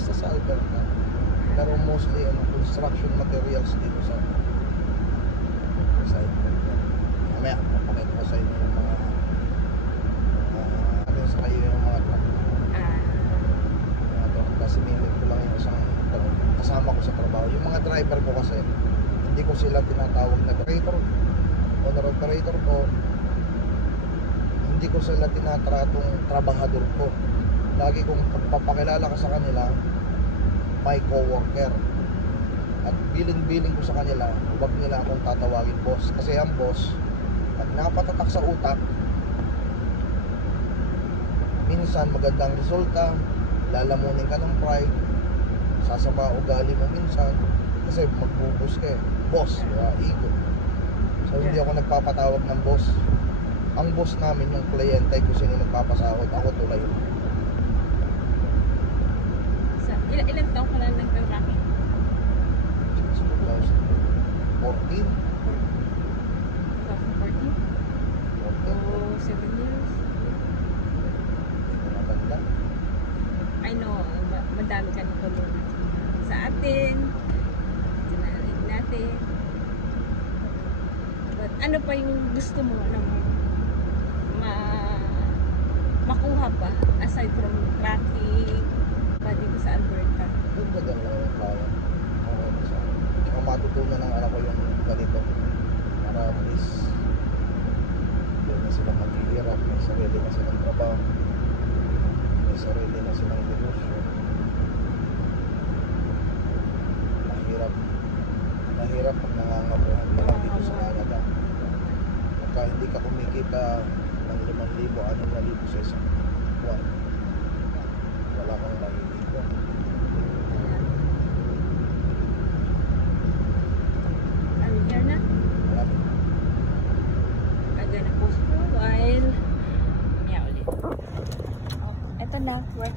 basta sa Alberta. Pero mostly construction materials dito sa Alberta. Mamaya, papakita ko sa inyo yung mga sa kayo yung mga truck. Kasi minit ko lang yung isang kasama ko sa trabaho. Yung mga driver ko kasi, hindi ko sila tinatawag na operator. Owner operator ko, hindi ko sila tinatratong trabahador ko. Lagi kong pagpapakilala ka sa kanila, my co-worker. At bilin-bilin ko sa kanila, huwag nila akong tatawagin boss. Kasi ang boss, pag napatatak sa utak, minsan magandang resulta, lalamunin ka ng pride, sasama ugali mo minsan, kasi magbubus ka eh. Boss, ego. So hindi ako nagpapatawag ng boss. Ang boss namin, yung kliyente ko sino nagpapasahod, ako tulay. Ilan taon ka lang nagtatraking? 2014. 2014? Oh, 7 years. I know, madami ka ng tulong sa atin, sinarinig natin. But ano pa yung gusto mo na makuha pa aside from tracking pa dito sa Alberta? Doon ba lang yung client? Okay, saka matutunan ng anak ko yung ganito para at least hindi na sila maghihirap, may sarili na silang trabaho, may sarili na silang negosyo. Mahirap pag nangangabuhan ka lang dito sa Canada. Pagka hindi ka kumikita ng 5,000, 6,000 sa isang buwan, wala kang mahihipon. Are you here na? I'm gonna post for a while. Yeah, ulit. Oh, eto na. We're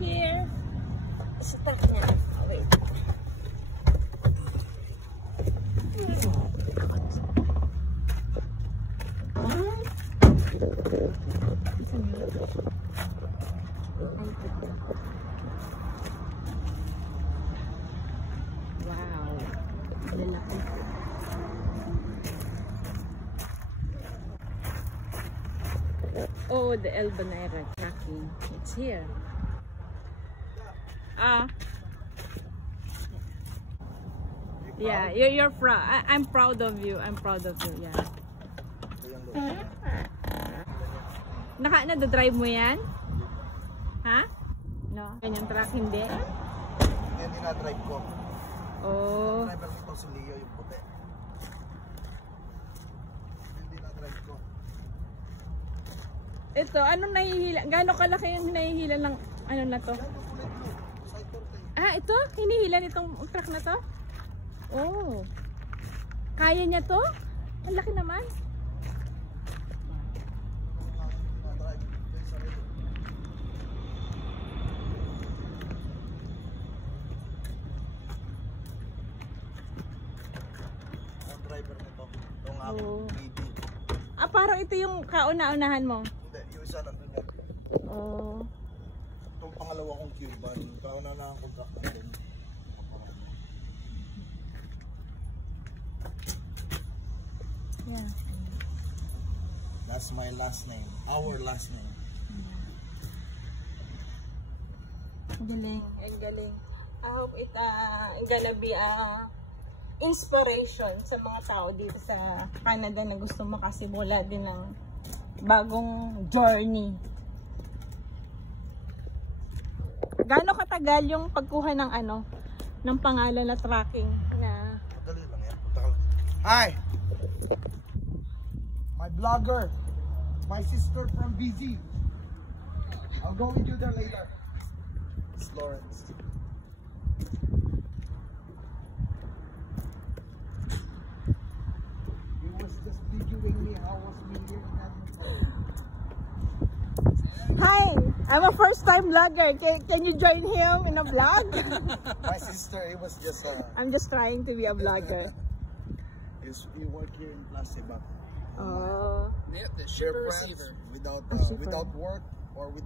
here. Sa tack niya. Oh, wait. Wow, lalaki. Oh, the Elbanera tracking. It's here. Yeah, you're proud. I'm proud of you. I'm proud of you. Yeah. Na-drive mo yan? Ha? No? Kanyang truck hindi? Hindi na-drive ko. Oh. Driver ko si Leo yung puti. Hindi na-drive ko. Ito, anong nahihila? Gano'ng kalaki yung nahihila ng ano na to? Ah, ito? Hinihila nitong truck na to? Oh. Kaya niya to? Ang laki naman. Oh. Ah, parang ito yung kauna-unahan mo? Hindi, yung isa nandun yan. Oh. Itong pangalawa kong Cuban, kauna-unahan kong truck nandun. Yeah. That's my last name. Our last name. Ang galing. Ang galing. I hope it gonna be inspiration sa mga tao dito sa Canada na gusto makasimula din ng bagong journey. Gaano katagal yung pagkuha ng ng pangalan na tracking na? Dali lang yan. Hi! My vlogger, my sister from BZ. I'll go with you there later. It's Lawrence. He was just videoing me how I was me here. Hi! I'm a first-time vlogger. Can you join him in a vlog? My sister, he was just I'm just trying to be a vlogger. he work here in Placeba. Oh. Yep, the Share shipper friends receiver. without work or with.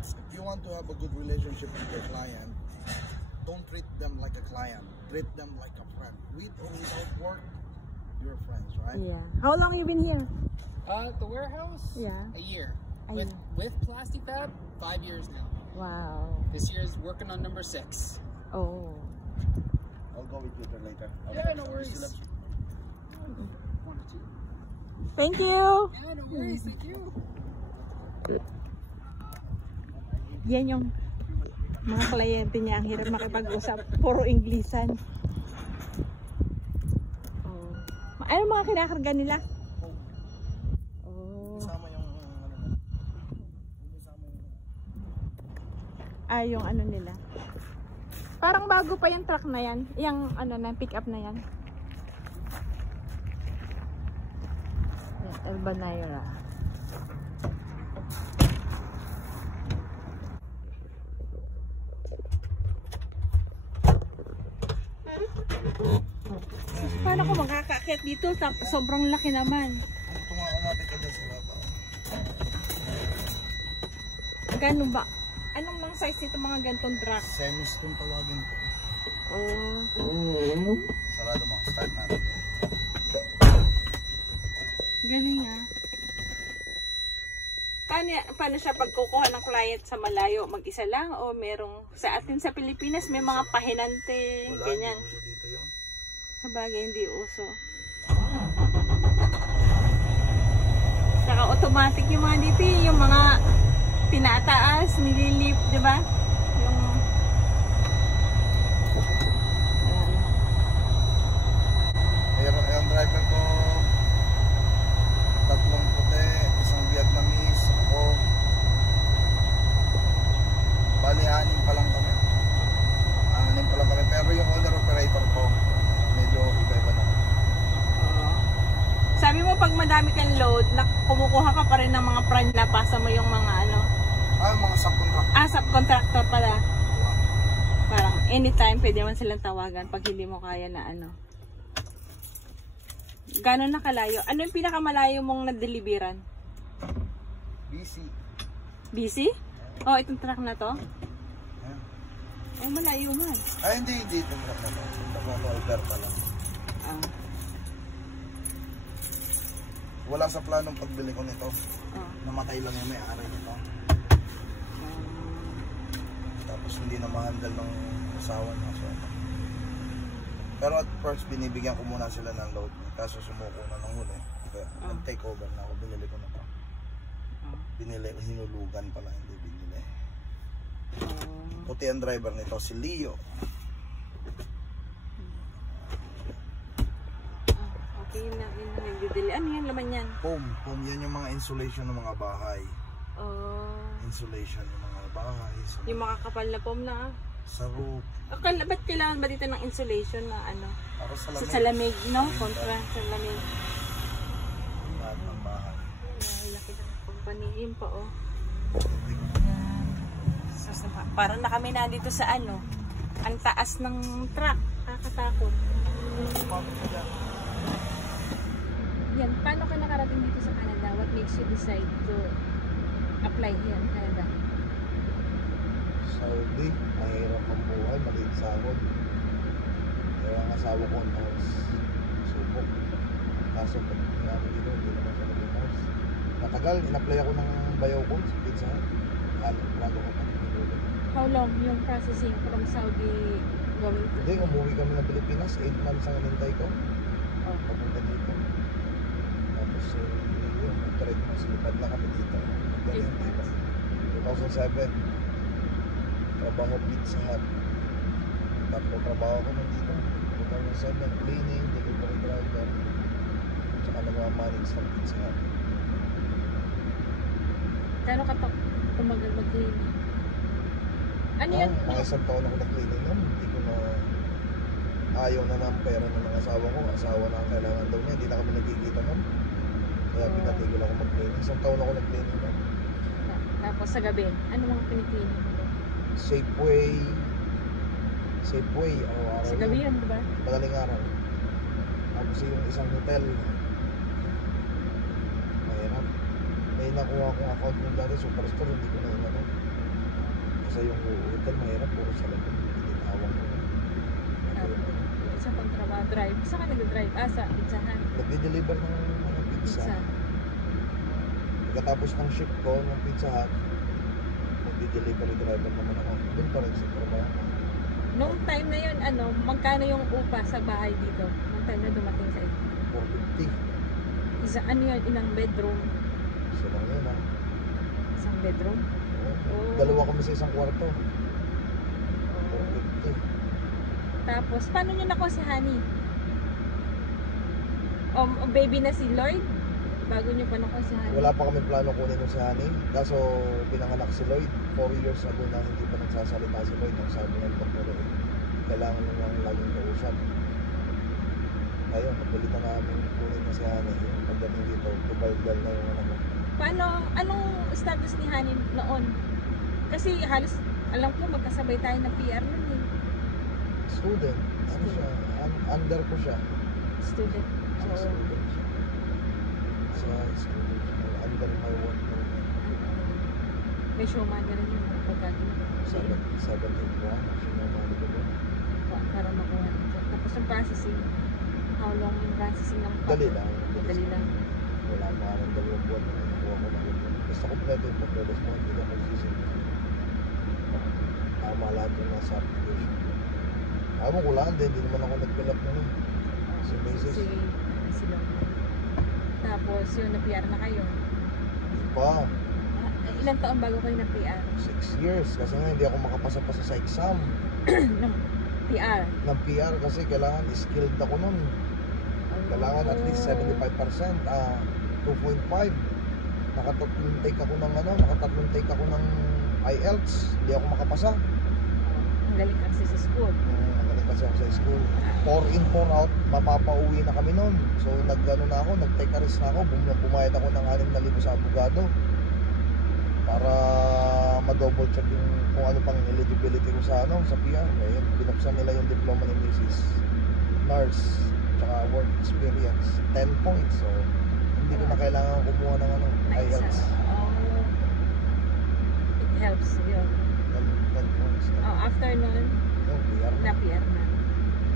If you want to have a good relationship with your client, don't treat them like a client. Treat them like a friend. With or without work, you're friends, right? Yeah. How long you been here? The warehouse? Yeah. A year. A year. With Plastic Fab, 5 years now. Wow. This year's working on number 6. Oh. I'll go with you there later. Yeah, no worries. 1 or 2. Thank you. Yeah, no worries. Thank you. Yan yung mga kliyente niya. Ang hirap makipag-usap. Puro Inglesan. Oh. Ano mga kinakarga nila? Oh. Kasama yung Yung ano nila. Parang bago pa yung truck na yan. Yung ano na, pick up na yan. Albanayra. Paano ko makakakit dito? Sobrang laki naman. Tumakamapit ka dyan sa baba. Gano'n ba? Anong mga size nito mga gantong truck? Semis kung tawagin ko. Oh. Sarado mo. Start natin. Galing ah. Paano siya pagkukuha ng client sa malayo? Mag-isa lang o merong sa atin sa Pilipinas may mga pahinante Wala, ganyan. hindi uso dito yun. Sa bagay hindi uso. Saka automatic yung mga dito, yung mga tinataas, nililip, di ba? Yung Yung driver ko, 3 puti, 1 Vietnamese, ako. Bali, 6 pa lang kami. 6 pa lang kami. Pero yung owner operator ko, medyo iba-iba na. sabi mo pag madami kang load, kumukuha ka pa rin ng mga prime na pasa mo yung mga ano. Mga subcontractor. Subcontractor pala. Parang anytime pwede naman silang tawagan pag hindi mo kaya na ano. Gano'n na kalayo? Ano yung pinakamalayo mong na-deliveran? Busy. Busy? Oh, itong truck na to? Ayan. Oh, malayo man. Ay, hindi ito na to. Ito Alberta lang. Ah. Wala sa planong pagbili ko nito. Oh. Namatay lang yung may-ari nito. Tapos hindi na ma-handle ng asawa niya. So, pero at first, binibigyan ko muna sila ng load. Kaso sumuko na ng huli. Kaya nag-take over na ako. Binili ko na to. Binili, hinulugan pala. Hindi binili. Puti ang driver nito, si Leo. Okay na, nagdidili. Ano yan laman yan? Foam. Foam, yan yung mga insulation ng mga bahay. Oh. Insulation ng mga bahay. Yung makakapal na foam na. Sa roof. Ba't kailangan ba dito ng insulation na ano? Para sa lamig. Sa lamig, no? Kontra sa lamig. Lahat ng bahay. Ay, laki ng company. Yun pa, oh. Parang na kami na dito sa ano. Ang taas ng truck. Nakakatakot. Yan, paano ka nakarating dito sa Canada? What makes you decide to apply here in Canada? Saudi, mahirap ang buhay, maliit sahod. Kaya ang asawa ko nurse, subok. Kaso pag namin dito, hindi naman siya naging nurse. Matagal, in-apply ako ng bayaw ko sa Pizza Hut. Bago ko pa. How long yung processing from Saudi going to? Hindi, umuwi kami ng Pilipinas, 8 months ang inintay ko. Oh. Papunta dito. Tapos, yun, 3 months, lipad na kami dito. Galing dito. 2007. Trabaho Pizza Hut. Tatlo trabaho ko nandito. 2007, cleaning, delivery driver. Tsaka nagmamanage ng Pizza Hut. Gano'n ka tumagal mag-cleaning? Ano yan? Mga 1 taon ako nag-cleaning nun. Hindi ko na ayaw na ng pera ng mga asawa ko. Asawa na ang kailangan daw niya. Hindi na kami nagkikita nun. Kaya pinatigil ako mag-cleaning. 1 taon ako nag-cleaning nun. Tapos sa gabi, ano mga piniklinic mo? Safeway, araw-araw. Sa gabi yun, diba? Madaling araw. Tapos yung isang hotel. Mahirap. May nakuha akong account ng dati, Superstore, hindi ko na inano. Kasi yung hotel mahirap, puro sa labas. Hindi na Awang ko. Sa pang-trabaho, drive. Saan ka nag-drive? Sa pizzahan. Nagdi-deliver ng mga pizza. Pizza. Pagkatapos ng shift ko ng Pizza Hut, nagdi-delivery driver naman ako. Doon pa rin sa trabaho. Nung time na yun, magkano yung upa sa bahay dito? Nung time na dumating sa inyo? 450. Isa, ano yun? Ilang bedroom? Isa lang yun ha. Isang bedroom? Oh. Dalawa kami sa isang kwarto. Oh. 450. Tapos, paano nyo nakuha si Honey? Baby na si Lloyd? Bago nyo pa nakuha si Honey? Wala pa kami plano kunin ko si Honey. Kaso pinanganak si Lloyd. 4 years ago na hindi pa nagsasalita si Lloyd. Ang sabi ng doktor eh, kailangan niyang laging kausap. Ayun, napilitan namin kunin na si Honey. Yung pagdating dito, tubalgal na yung anak ko. Paano, anong status ni Honey noon? Kasi halos, alam ko, magkasabay tayo ng PR nun eh. Student. Ano siya? Under ko siya. Student. Sa Oo. student siya. Sa student siya. Under my work. May showman na rin yun pagkagin. 17 buwan. Siya na mga ko doon. Para makuha nito. Tapos yung processing, how long yung processing ng Dali lang. Madali lang. Wala pa rin 2 buwan na nakuha ko na yun. Basta kompleto yung pagdadas mo. Hindi na magsisimula. Tama lahat yung nasa application. Ayaw ko lang din. Hindi naman ako nag-fill up nun eh. Si Mrs. Sila. Tapos yun, na-PR na kayo. Hindi pa. Ilang taon bago kayo na-PR? 6 years. Kasi nga hindi ako makapasa-pasa sa exam. ng PR? Ng PR kasi kailangan skilled ako nun. Kailangan at least 75%. 2.5. Nakatatlong take ako ng IELTS. Hindi ako makapasa. Ang galing kasi sa school. Magaling kasi ako sa school. 4 in, 4 out, mapapauwi na kami nun. So nag-ano na ako, nag-take a risk na ako. Bumayad ako ng 6,000 sa abogado. Para ma-double check yung kung ano pang eligibility ko sa sa PR. Kaya binuksan nila yung diploma ni Mrs. Nurse. Tsaka work experience. 10 points. So hindi ko na kailangan kumuha ng IELTS. It helps yun. 10 points. After nun, Yung PR na. na-PR na.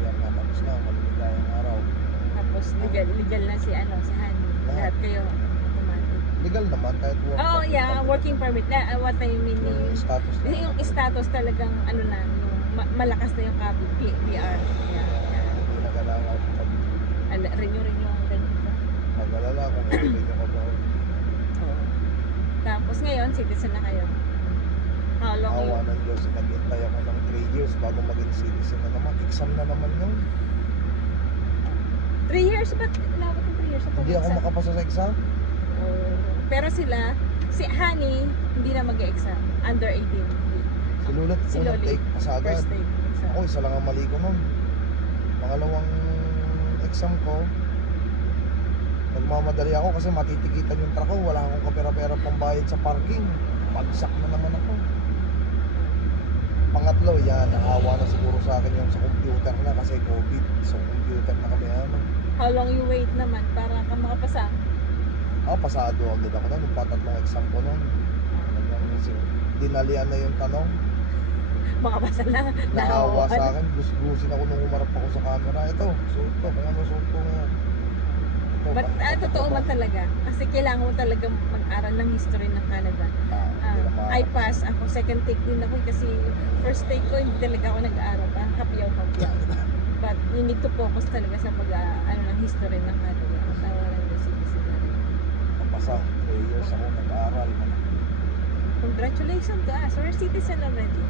PR na. Tapos na. Maligayang araw. Tapos legal na si Honey. Lahat kayo automatic. Legal naman kahit work. Oh yeah, working permit na. What I mean Yung is, status na. yung status talagang ano na, yung malakas na yung copy, PR. Yeah. Hindi na kailangan Renew ang ganun ka. mag-alala kung hindi nyo ka ba. Oo. Tapos ngayon, citizen na kayo. How long Awa ng Diyos. Naghintay ako ng 3 years bago maging citizen na naman. Exam na naman yun. 3 years? Ba't inabot ng 3 years? Hindi ako makapasa sa exam. Oh. Pero sila, si Honey, hindi na mag-exam. Under 18. Si Lulot, Si unang Loli, take, pasagad. First take. exam. Ako, isa lang ang mali ko nun. Pangalawang exam ko, nagmamadali ako kasi matitikitan yung truck ko. Wala akong kapera-pera pambayad sa parking. Bagsak na naman ako. Pangatlo, yan, naawa na siguro sa akin yung sa computer na kasi COVID. So, computer na kami How long you wait naman para ka makapasa? Pasado agad ako na. Nung patatlong exam ko nun. Dinalian na yung tanong. Makapasa lang. Naawa sa akin. Gusin ako nung umarap ako sa camera. Ito, suot ko. Kung ano suot ko ngayon. Ito, But totoo man talaga. Kasi kailangan mo talaga mag-aral ng history ng Canada. I pass ako. Second take din ako kasi first take ko hindi talaga ako nag-aaral. Hapyaw-hapyaw. But you need to focus talaga sa ng history ng Canada. Tawaran yung citizen na rin. Kapasa. 3 years ako nag-aaral. Congratulations to us. We're citizen already.